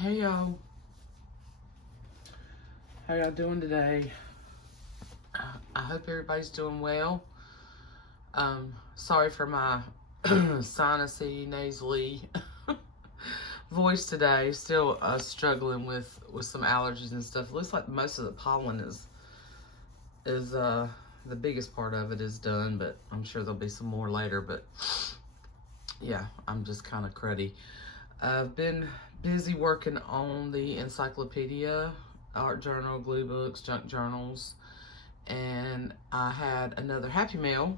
Hey y'all, how y'all doing today? I hope everybody's doing well. Sorry for my sinusy, nasally voice today. Still struggling with some allergies and stuff. It looks like most of the pollen is the biggest part of it is done, but I'm sure there'll be some more later. But yeah, I'm just kind of cruddy. I've been busy working on the encyclopedia, art journal, glue books, junk journals, and I had another Happy Meal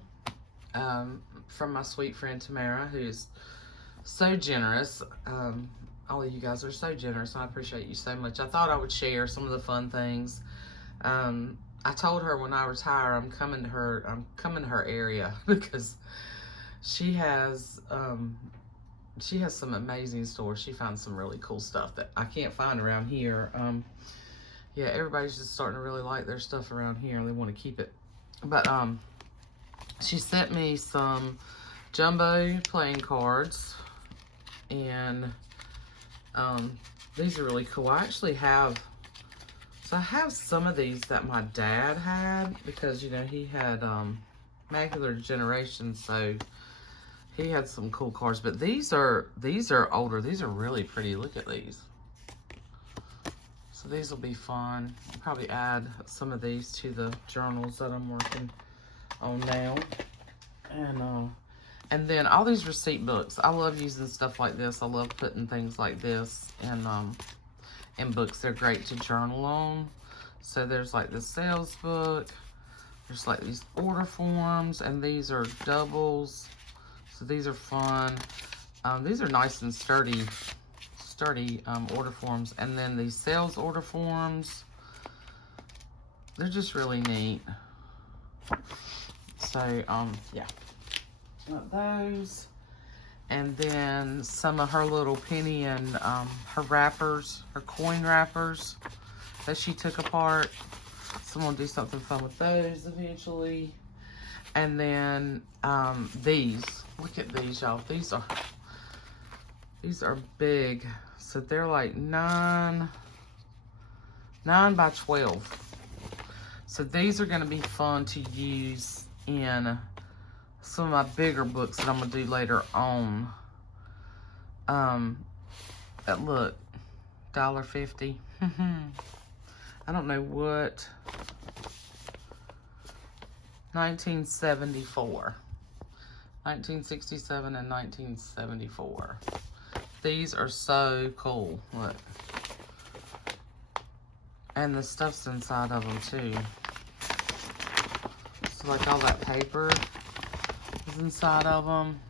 from my sweet friend Tamara, who is so generous. All of you guys are so generous, and I appreciate you so much. I thought I would share some of the fun things. I told her when I retire, I'm coming to her area because she has some amazing stores. She found some really cool stuff that I can't find around here. Yeah, everybody's just starting to really like their stuff around here, and they want to keep it. But she sent me some jumbo playing cards, and these are really cool. I actually have some of these that my dad had because, you know, he had macular degeneration, so he had some cool cards. But these are older. These are really pretty. Look at these. So these will be fun. I'll probably add some of these to the journals that I'm working on now. And then all these receipt books. I love using stuff like this. I love putting things like this in books. They're great to journal on. So there's like the sales book. There's like these order forms, and these are doubles. So these are fun. These are nice and sturdy order forms. And then these sales order forms, they're just really neat. So yeah, got those. And then some of her little penny and her wrappers, her coin wrappers that she took apart. So I'm gonna do something fun with those eventually. And then these, look at these, y'all. These are big. So they're like 9 by 12. So these are gonna be fun to use in some of my bigger books that I'm gonna do later on. That look, $1.50. I don't know what. 1974. 1967 and 1974. These are so cool. Look. And the stuff's inside of them too. So like all that paper is inside of them.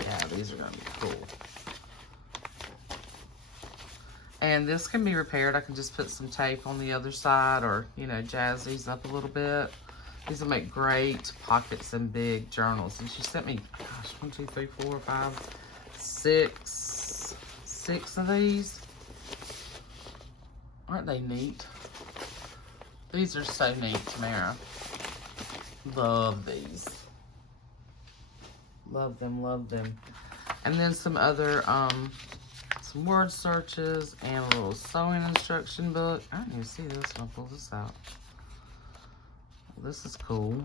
Yeah, these are gonna be cool. And this can be repaired. I can just put some tape on the other side, or, you know, jazz these up a little bit. These will make great pockets and big journals. And she sent me, gosh, 1, 2, 3, 4, 5, 6 of these. Aren't they neat? These are so neat, Tamara. Love these. Love them, love them. And then some other, some word searches and a little sewing instruction book. I didn't even see this when I pulled this out. This is cool.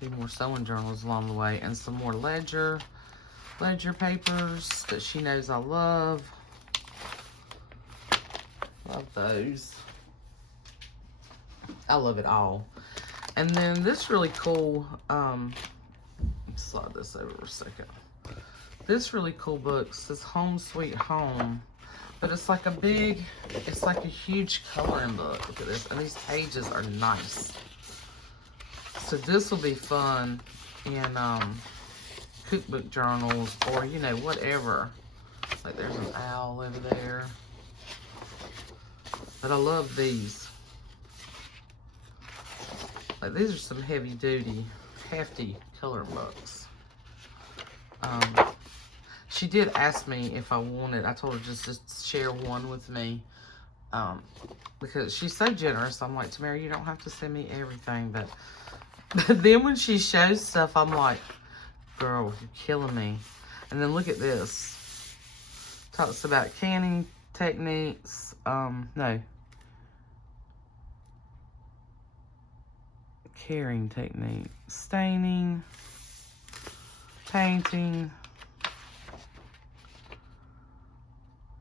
Do more sewing journals along the way, and some more ledger papers that she knows I love. Love those. I love it all. And then this really cool, slide this over a second. This really cool book says Home Sweet Home, but it's like a huge coloring book. Look at this, and these pages are nice. So this will be fun in cookbook journals, or, you know, whatever. Like there's an owl over there. But I love these. Like these are some heavy duty, hefty coloring books. She did ask me if I wanted, I told her just to share one with me. Because she's so generous. I'm like, Tamara, you don't have to send me everything, but then when she shows stuff, I'm like, girl, you're killing me. And then look at this. Talks about canning techniques. No. Caring technique. Staining. Painting.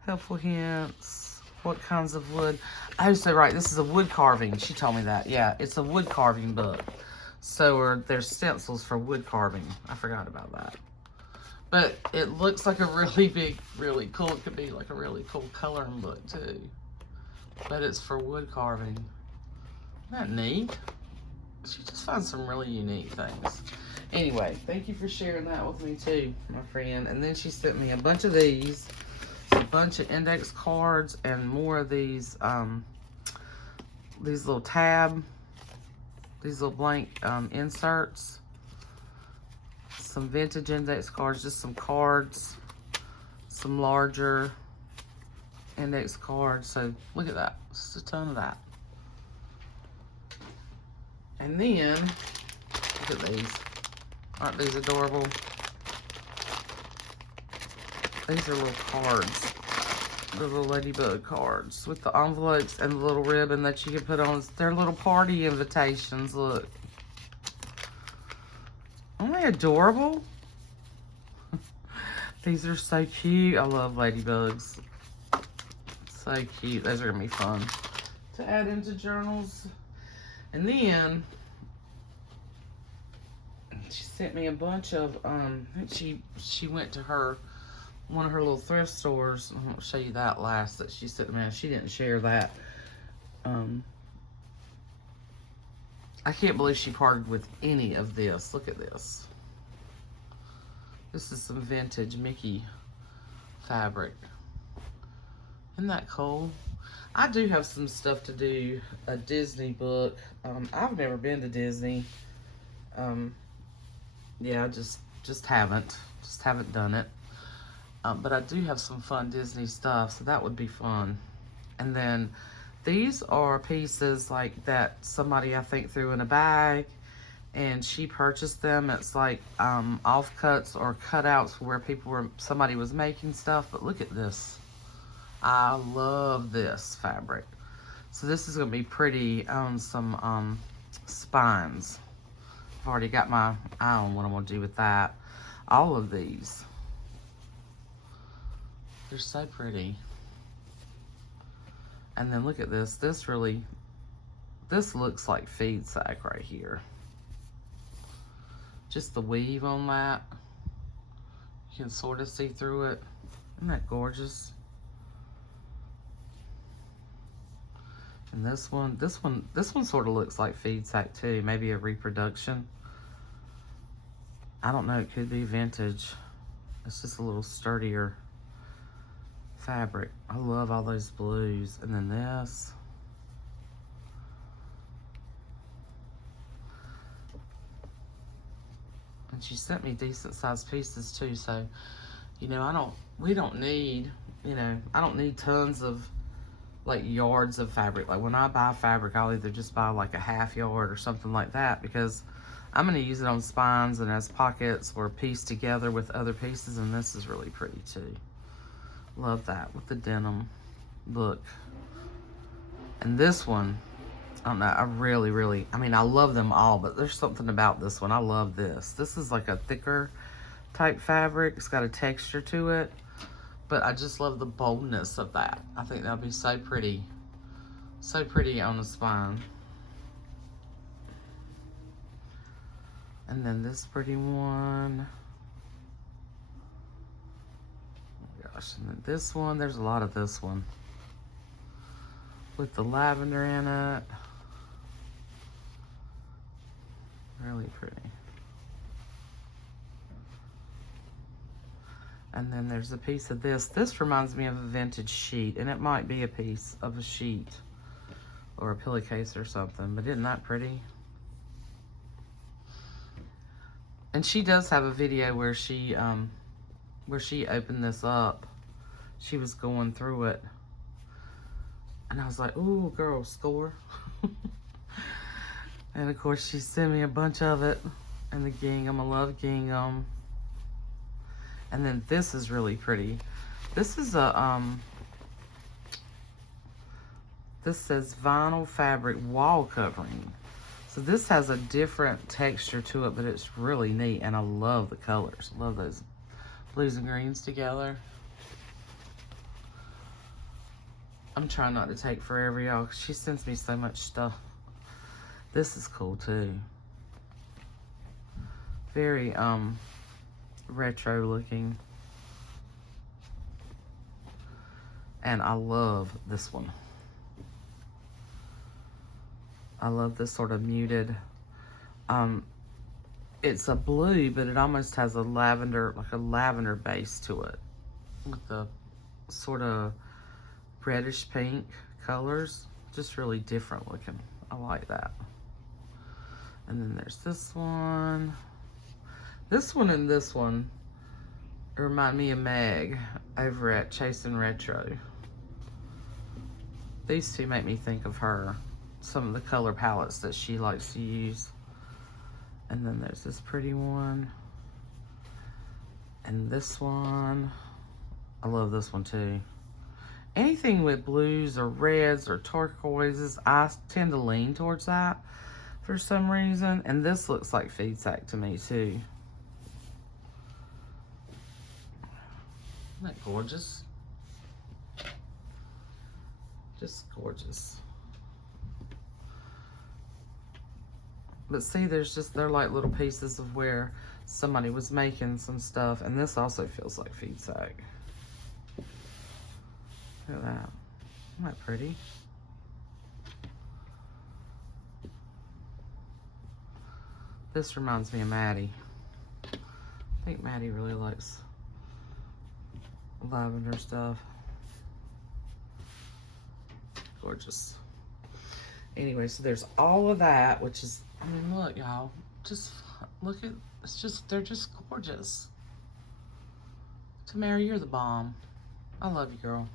Helpful hints. What kinds of wood? Oh, so right, this is a wood carving. She told me that. Yeah, it's a wood carving book. So there's stencils for wood carving. I forgot about that. But it looks like a really big, really cool. It could be like a really cool coloring book too. But it's for wood carving. Isn't that neat? She just finds some really unique things. Anyway, thank you for sharing that with me too, my friend. And then she sent me a bunch of these, a bunch of index cards, and more of these little these little blank inserts. Some vintage index cards, just some cards, some larger index cards. So look at that, just a ton of that. And then, look at these. Aren't these adorable? These are little cards. The little ladybug cards with the envelopes and the little ribbon that you can put on. They're little party invitations, look. Aren't they adorable? These are so cute. I love ladybugs. So cute. Those are going to be fun to add into journals. And then she sent me a bunch of she went to one of her little thrift stores. I'm gonna show you that last that she sent me. She didn't share that. I can't believe she parted with any of this. Look at this. This is some vintage Mickey fabric. Isn't that cool? I do have some stuff to do, a Disney book. I've never been to Disney. Yeah, I just haven't done it. But I do have some fun Disney stuff, so that would be fun. And then these are pieces like that somebody I think threw in a bag, and she purchased them. It's like offcuts or cutouts where somebody was making stuff. But look at this. I love this fabric. So this is going to be pretty on some spines. I've already got my eye on what I'm going to do with that. All of these. They're so pretty. And then look at this. This looks like feed sack right here. Just the weave on that. You can sort of see through it. Isn't that gorgeous? And this one sort of looks like feed sack too. Maybe a reproduction. I don't know, it could be vintage. It's just a little sturdier fabric. I love all those blues. And then this. And she sent me decent sized pieces too. So, you know, we don't need, you know, I don't need tons of like yards of fabric. Like when I buy fabric, I'll either just buy like a half yard or something like that, because I'm going to use it on spines and as pockets or pieced together with other pieces. And this is really pretty too. Love that with the denim look. And this one, I don't know, I really, I mean, I love them all, but there's something about this one. I love this. This is like a thicker type fabric. It's got a texture to it. But I just love the boldness of that. I think that'll be so pretty. So pretty on the spine. And then this pretty one. Oh gosh, and then this one, there's a lot of this one. With the lavender in it. Really pretty. And then there's a piece of this. This reminds me of a vintage sheet, and it might be a piece of a sheet or a pillowcase or something, but isn't that pretty? And she does have a video where she opened this up. She was going through it. And I was like, ooh, girl, score. And of course, she sent me a bunch of it. And the gingham, I love gingham. And then this is really pretty. This is a This says vinyl fabric wall covering. So this has a different texture to it, but it's really neat, and I love the colors. Love those blues and greens together. I'm trying not to take forever, y'all, because she sends me so much stuff. This is cool too. Very retro looking. And I love this one. I love this sort of muted. It's a blue, but it almost has a lavender, like a lavender base to it, with the sort of reddish pink colors. Just really different looking. I like that. And then there's this one. This one and this one remind me of Meg over at Chasing Retro. These two make me think of her. Some of the color palettes that she likes to use. And then there's this pretty one. And this one. I love this one too. Anything with blues or reds or turquoises, I tend to lean towards that for some reason. And this looks like feed sack to me too. Isn't that gorgeous? Just gorgeous. But see, they're like little pieces of where somebody was making some stuff. And this also feels like feed sack. Look at that. Isn't that pretty? This reminds me of Maddie. I think Maddie really likes lavender stuff. Gorgeous. Anyway, so there's all of that, which is, I mean, look, y'all. Just look at, they're just gorgeous. Tamara, you're the bomb. I love you, girl.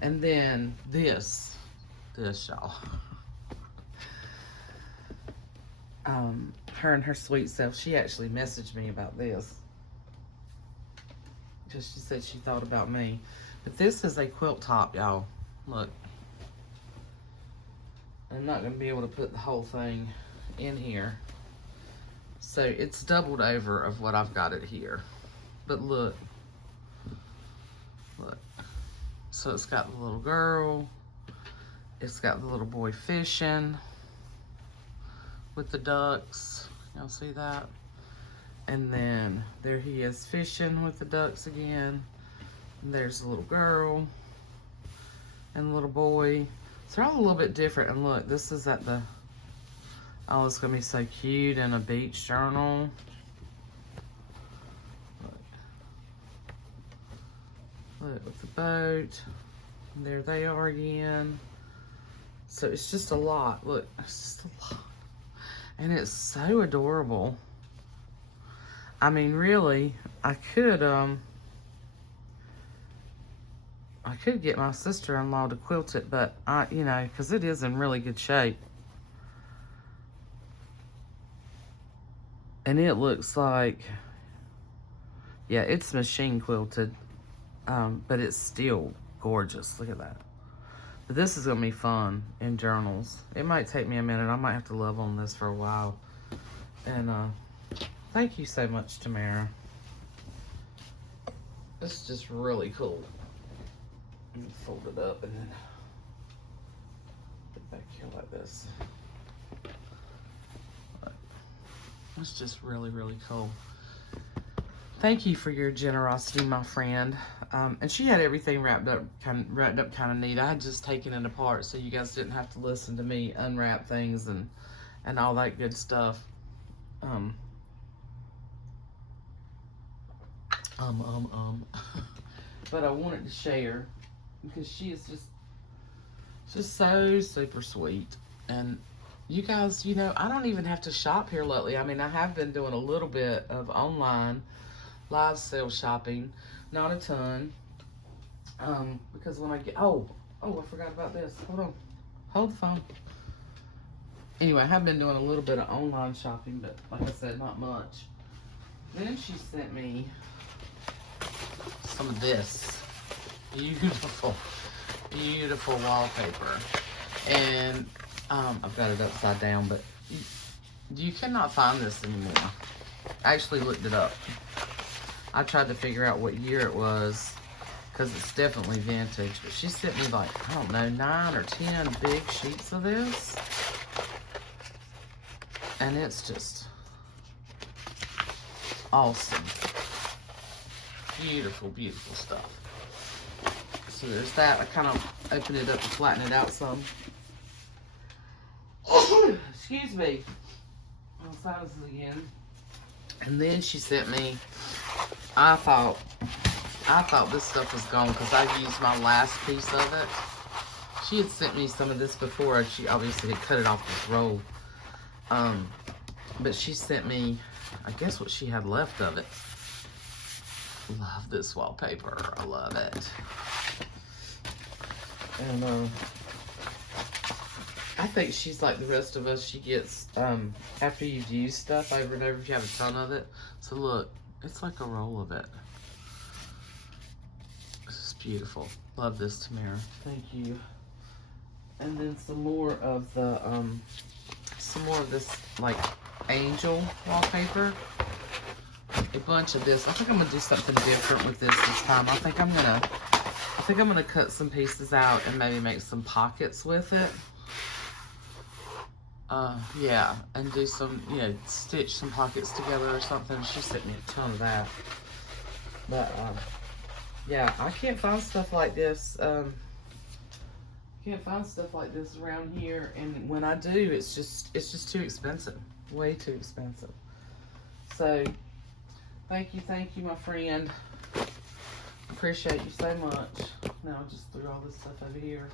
And then this, y'all. Her and her sweet self, she actually messaged me about this. Because she said she thought about me. But this is a quilt top, y'all. Look. I'm not going to be able to put the whole thing in here. So it's doubled over of what I've got it here. But look. Look. So it's got the little girl. It's got the little boy fishing with the ducks. Y'all see that? And then there he is fishing with the ducks again. And there's the little girl and the little boy. So they're all a little bit different. And look, this is at the, oh, it's gonna be so cute in a beach journal. Look with the boat. And there they are again. So it's just a lot. Look, it's just a lot. And it's so adorable. I mean, really, I could get my sister-in-law to quilt it, but you know, because it is in really good shape. And it looks like, yeah, it's machine quilted, but it's still gorgeous. Look at that. But this is gonna be fun in journals. It might take me a minute. I might have to love on this for a while. And thank you so much, Tamara. It's just really cool. Fold it up and then put it back here like this. It's just really, really cool. Thank you for your generosity, my friend. And she had everything wrapped up kind of neat. I had just taken it apart so you guys didn't have to listen to me unwrap things and all that good stuff. But I wanted to share because she is just so super sweet. And you guys, you know, I don't even have to shop here lately. I mean, I have been doing a little bit of online live sale shopping, not a ton. Because when I get, oh, I forgot about this. Hold the phone. Anyway, I have been doing a little bit of online shopping, but like I said, not much. Then she sent me some of this beautiful beautiful wallpaper. And I've got it upside down, but you cannot find this anymore. I actually looked it up. I tried to figure out what year it was, because it's definitely vintage. But she sent me like, I don't know, 9 or 10 big sheets of this. And it's just awesome. Beautiful, beautiful stuff. So there's that. I kind of opened it up to flatten it out some. Excuse me. My sinuses again. And then she sent me, I thought this stuff was gone because I used my last piece of it. She had sent me some of this before. She obviously had cut it off this roll. But she sent me, I guess, what she had left of it. Love this wallpaper. I love it. And I think she's like the rest of us. She gets, after you've used stuff over and over, if you have a ton of it. So look, it's like a roll of it. This is beautiful. Love this, Tamara. Thank you. And then some more of the, this like angel wallpaper. A bunch of this. I think I'm gonna do something different with this time. I think I'm gonna cut some pieces out and maybe make some pockets with it. Yeah, and do some, you know, stitch some pockets together or something. She sent me a ton of that. But yeah, I can't find stuff like this. Can't find stuff like this around here, and when I do, it's just too expensive. Way too expensive. So thank you, my friend. Appreciate you so much. Now I just threw all this stuff over here.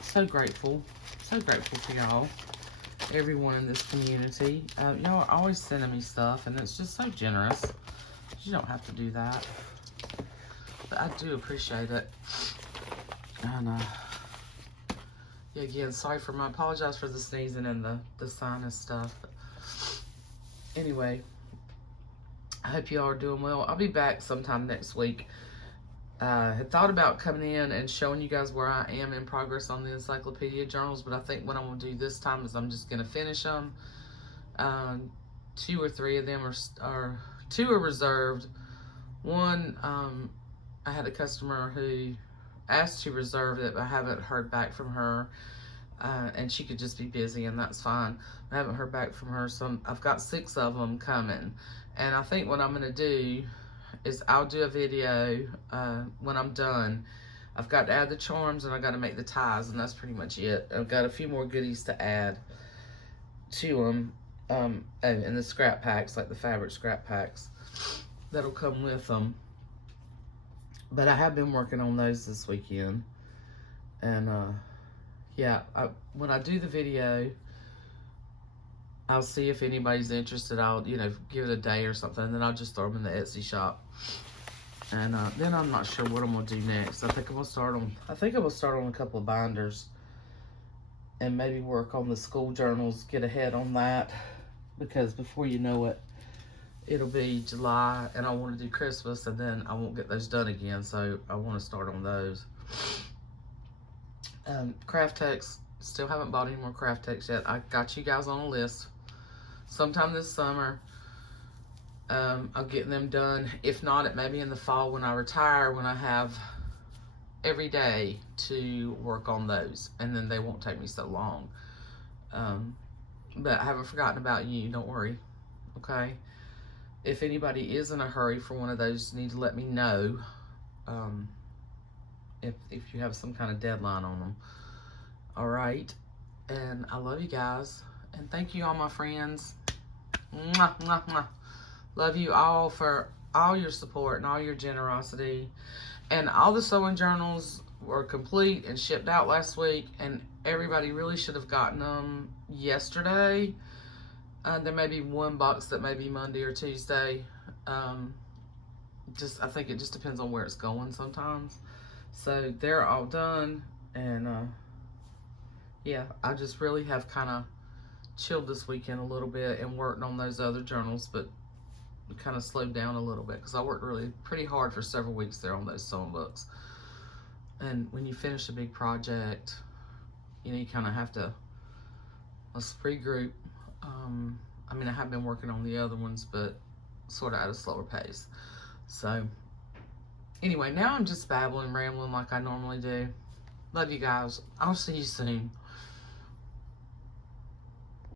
So grateful for y'all, everyone in this community. Y'all are always sending me stuff, and it's just so generous. You don't have to do that, but I do appreciate it. And yeah, again, I apologize for the sneezing and the sinus stuff. But anyway, I hope you all are doing well. I'll be back sometime next week. Had thought about coming in and showing you guys where I am in progress on the encyclopedia journals, but I think what I'm going to do this time is I'm just going to finish them. 2 or 3 of them are 2 are reserved. One, I had a customer who asked to reserve it, but I haven't heard back from her, and she could just be busy, and that's fine. I haven't heard back from her, so I've got 6 of them coming, and I think what I'm going to do is I'll do a video when I'm done. I've got to add the charms, and I've got to make the ties, and that's pretty much it. I've got a few more goodies to add to them, and the scrap packs, like the fabric scrap packs that'll come with them. But I have been working on those this weekend. And yeah, when I do the video, I'll see if anybody's interested. I'll, you know, give it a day or something, and then I'll just throw them in the Etsy shop. And then I'm not sure what I'm gonna do next. I think I'm gonna start on a couple of binders, and maybe work on the school journals, get ahead on that, because before you know it, it'll be July, and I want to do Christmas, and then I won't get those done again, so I want to start on those. Craft Text, still haven't bought any more Craft Text yet. I got you guys on a list. Sometime this summer, I'll get them done. If not, it may be in the fall when I retire, when I have every day to work on those, and then they won't take me so long. But I haven't forgotten about you, don't worry, okay? If anybody is in a hurry for one of those, you need to let me know if you have some kind of deadline on them. All right, and I love you guys, and thank you all my friends. Mwah, mwah, mwah. Love you all for all your support and all your generosity. And all the sewing journals were complete and shipped out last week, and everybody really should have gotten them yesterday. There may be one box that may be Monday or Tuesday. I think it just depends on where it's going sometimes. So they're all done, and yeah, I just really have kind of chilled this weekend a little bit and worked on those other journals, but kind of slowed down a little bit because I worked really pretty hard for several weeks there on those sewing books. And when you finish a big project, you know, you kind of have to, let's regroup. I mean, I have been working on the other ones, but sort of at a slower pace. So, anyway, now I'm just babbling, rambling like I normally do. Love you guys. I'll see you soon.